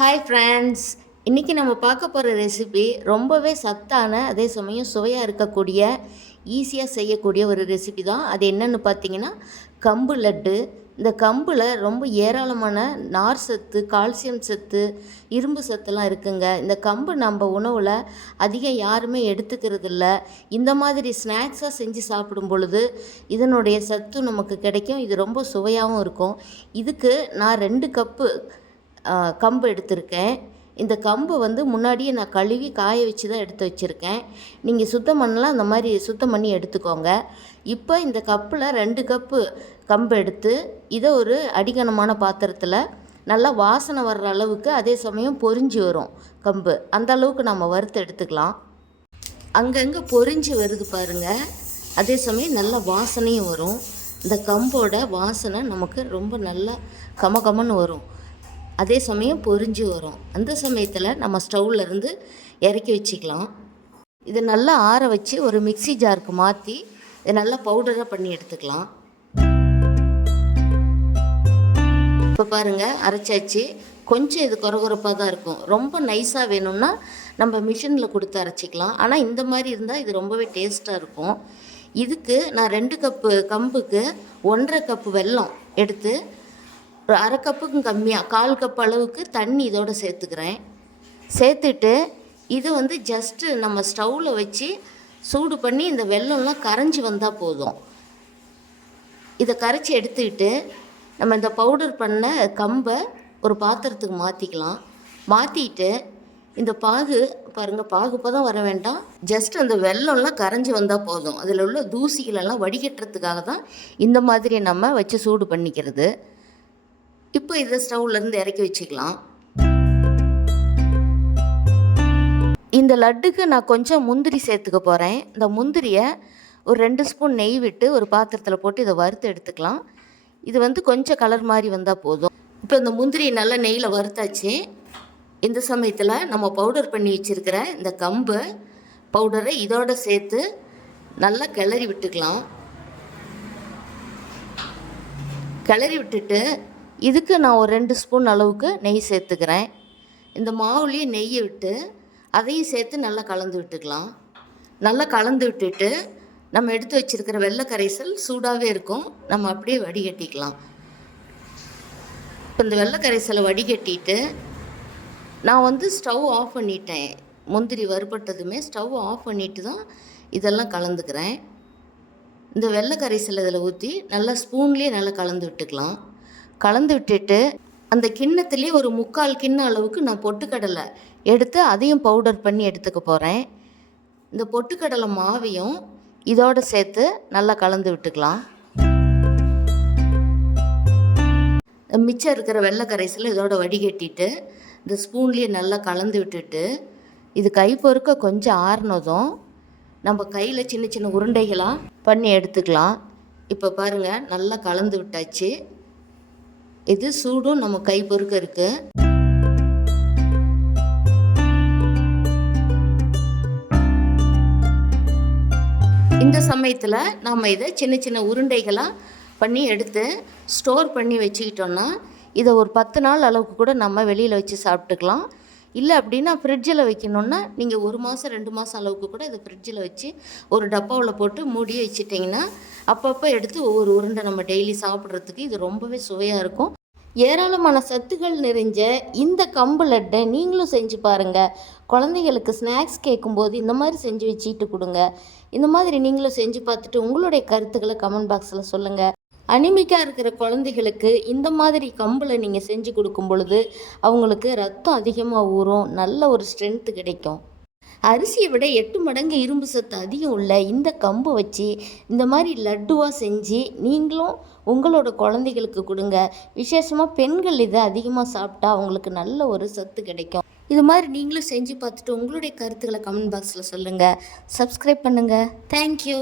Hi friends, இன்றைக்கி நம்ம பார்க்க போகிற ரெசிபி ரொம்பவே சத்தான அதே சமயம் சுவையாக இருக்கக்கூடிய ஈஸியாக செய்யக்கூடிய ஒரு ரெசிபி தான். அது என்னென்னு பார்த்தீங்கன்னா கம்பு லட்டு. இந்த கம்பில் ரொம்ப ஏராளமான நார் சத்து, கால்சியம் சத்து, இரும்பு சத்துலாம் இருக்குங்க. இந்த கம்பு நம்ம உணவில் அதிகம் யாருமே எடுத்துக்கிறது இல்லை. இந்த மாதிரி ஸ்நாக்ஸாக செஞ்சு சாப்பிடும் பொழுது இதனுடைய சத்து நமக்கு கிடைக்கும். இது ரொம்ப சுவையாகவும் இருக்கும். இதுக்கு நான் 2 கப்பு கம்பு எடுத்திருக்கேன். இந்த கம்பு முன்னாடியே நான் கழுவி காய வச்சு தான் எடுத்து வச்சுருக்கேன். நீங்கள் சுத்தம் பண்ணலாம், அந்த மாதிரி சுத்தம் பண்ணி எடுத்துக்கோங்க. இப்போ இந்த கப்பில் 2 கப்பு கம்பு எடுத்து இதை ஒரு அடிகனமான பாத்திரத்தில் நல்லா வாசனை வர்ற அளவுக்கு, அதே சமயம் பொரிஞ்சு வரும் கம்பு, அந்த அளவுக்கு நம்ம வறுத்து எடுத்துக்கலாம். அங்கங்கே பொரிஞ்சு வருது பாருங்கள், அதே சமயம் நல்லா வாசனையும் வரும். இந்த கம்போட வாசனை நமக்கு ரொம்ப நல்லா கமகமன்னு வரும், அதே சமயம் பொரிஞ்சு வரும். அந்த சமயத்தில் நம்ம ஸ்டவ்லேருந்து இறக்கி வச்சுக்கலாம். இதை நல்லா ஆற வச்சு ஒரு மிக்ஸி ஜாருக்கு மாற்றி இதை நல்லா பவுடராக பண்ணி எடுத்துக்கலாம். இப்போ பாருங்கள், அரைச்சாச்சு. கொஞ்சம் இது குறகுறப்பாக தான் இருக்கும். ரொம்ப நைஸாக வேணும்னா நம்ம மிஷினில் கொடுத்து அரைச்சிக்கலாம். ஆனால் இந்த மாதிரி இருந்தால் இது ரொம்பவே டேஸ்ட்டாக இருக்கும். இதுக்கு நான் 2 கப்பு கம்புக்கு 1.5 கப்பு வெல்லம் எடுத்து ஒரு 1/2 கப்புக்கும் கம்மியாக 1/4 கப் அளவுக்கு தண்ணி இதோடு சேர்த்துக்கிறேன். சேர்த்துட்டு இது ஜஸ்ட்டு நம்ம ஸ்டவ்வில் வச்சு சூடு பண்ணி இந்த வெல்லம்லாம் கரைஞ்சி வந்தால் போதும். இதை கரைச்சி எடுத்துக்கிட்டு நம்ம இந்த பவுடர் பண்ண கம்பை ஒரு பாத்திரத்துக்கு மாற்றிக்கலாம். மாற்றிட்டு இந்த பாகு பாருங்கள், பாகு தான் வர வேண்டாம், ஜஸ்ட் அந்த வெல்லம்லாம் கரைஞ்சி வந்தால் போதும். அதில் உள்ள தூசிகளெல்லாம் வடிகட்டுறதுக்காக தான் இந்த மாதிரி நம்ம வச்சு சூடு பண்ணிக்கிறது. இப்போ இதை ஸ்டவ்லேருந்து இறக்கி வச்சுக்கலாம். இந்த லட்டுக்கு நான் கொஞ்சம் முந்திரி சேர்த்துக்க போகிறேன். இந்த முந்திரியை ஒரு 2 ஸ்பூன் நெய் விட்டு ஒரு பாத்திரத்தில் போட்டு இதை வறுத்து எடுத்துக்கலாம். இது கொஞ்சம் கலர் மாதிரி வந்தால் போதும். இப்போ இந்த முந்திரியை நல்லா நெய்யில் வறுத்தாச்சு. இந்த சமயத்தில் நம்ம பவுடர் பண்ணி வச்சுருக்கிற இந்த கம்பு பவுடரை இதோடு சேர்த்து நல்லா கிளறி விட்டுக்கலாம். கிளறி விட்டுட்டு இதுக்கு நான் ஒரு 2 ஸ்பூன் அளவுக்கு நெய் சேர்த்துக்கிறேன். இந்த மாவுலேயே நெய்யை விட்டு அதையும் சேர்த்து நல்லா கலந்து விட்டுக்கலாம். நல்லா கலந்து விட்டுட்டு நம்ம எடுத்து வச்சுருக்கிற வெள்ளை கரைசல் சூடாகவே இருக்கும், நம்ம அப்படியே வடிகட்டிக்கலாம். இப்போ இந்த வெள்ளை கரைசலை வடிகட்டிட்டு நான் ஸ்டவ் ஆஃப் பண்ணிட்டேன். முந்திரி வறுபட்டதுமே ஸ்டவ் ஆஃப் பண்ணிட்டு தான் இதெல்லாம் கலந்துக்கிறேன். இந்த வெள்ளை கரைசல் இதில் ஊற்றி நல்லா ஸ்பூன்லேயே நல்லா கலந்து விட்டுக்கலாம். கலந்து விட்டுட்டு அந்த கிண்ணத்துலேயே ஒரு 3/4 கிண்ணம் அளவுக்கு நான் பொட்டுக்கடலை எடுத்து அதையும் பவுடர் பண்ணி எடுத்துக்க போகிறேன். இந்த பொட்டுக்கடலை மாவையும் இதோடு சேர்த்து நல்லா கலந்து விட்டுக்கலாம். மிச்சம் இருக்கிற வெள்ளை கரைசல் இதோட வடிகட்டிட்டு இந்த ஸ்பூன்லேயே நல்லா கலந்து விட்டுட்டு இது கை பொறுக்க கொஞ்சம் ஆறுனதும் நம்ம கையில் சின்ன சின்ன உருண்டைகளாக பண்ணி எடுத்துக்கலாம். இப்போ பாருங்கள், நல்லா கலந்து விட்டாச்சு. இது சூடும் நம்ம கை பொறுக்க இருக்குது. இந்த சமயத்தில் நம்ம இதை சின்ன சின்ன உருண்டைகளாக பண்ணி எடுத்து ஸ்டோர் பண்ணி வச்சுக்கிட்டோன்னா இதை ஒரு 10 நாள் அளவுக்கு கூட நம்ம வெளியில் வச்சு சாப்பிட்டுக்கலாம். இல்லை அப்படின்னா ஃப்ரிட்ஜில் வைக்கணுன்னா நீங்கள் 1 மாதம் 2 மாதம் அளவுக்கு கூட இதை ஃப்ரிட்ஜில் வச்சு ஒரு டப்பாவில் போட்டு மூடியே வச்சுட்டிங்கன்னா அப்பப்போ எடுத்து ஒவ்வொரு உருண்டை நம்ம டெய்லி சாப்பிட்றதுக்கு இது ரொம்பவே சுவையாக இருக்கும். ஏராளமான சத்துக்கள் நிறைஞ்ச இந்த கம்பு லட்டை நீங்களும் செஞ்சு பாருங்கள். குழந்தைகளுக்கு ஸ்நாக்ஸ் கேட்கும்போது இந்த மாதிரி செஞ்சு வச்சுட்டு கொடுங்க. இந்த மாதிரி நீங்களும் செஞ்சு பார்த்துட்டு உங்களுடைய கருத்துக்களை கமெண்ட் பாக்ஸில் சொல்லுங்கள். அனிமிக்காக இருக்கிற குழந்தைகளுக்கு இந்த மாதிரி கம்பில் நீங்கள் செஞ்சு கொடுக்கும் பொழுது அவங்களுக்கு ரத்தம் அதிகமாக ஊறும், நல்ல ஒரு ஸ்ட்ரென்த்து கிடைக்கும். அரிசியை விட 8 மடங்கு இரும்பு சத்து அதிகம் உள்ள இந்த கம்பு வச்சு இந்த மாதிரி லட்டுவாக செஞ்சு நீங்களும் உங்களோட குழந்தைகளுக்கு கொடுங்க. விசேஷமாக பெண்கள் இதை அதிகமாக சாப்பிட்டா அவங்களுக்கு நல்ல ஒரு சத்து கிடைக்கும். இது மாதிரி நீங்களும் செஞ்சு பார்த்துட்டு உங்களுடைய கருத்துக்களை கமெண்ட் பாக்ஸில் சொல்லுங்கள். சப்ஸ்கிரைப் பண்ணுங்கள். தேங்க்யூ.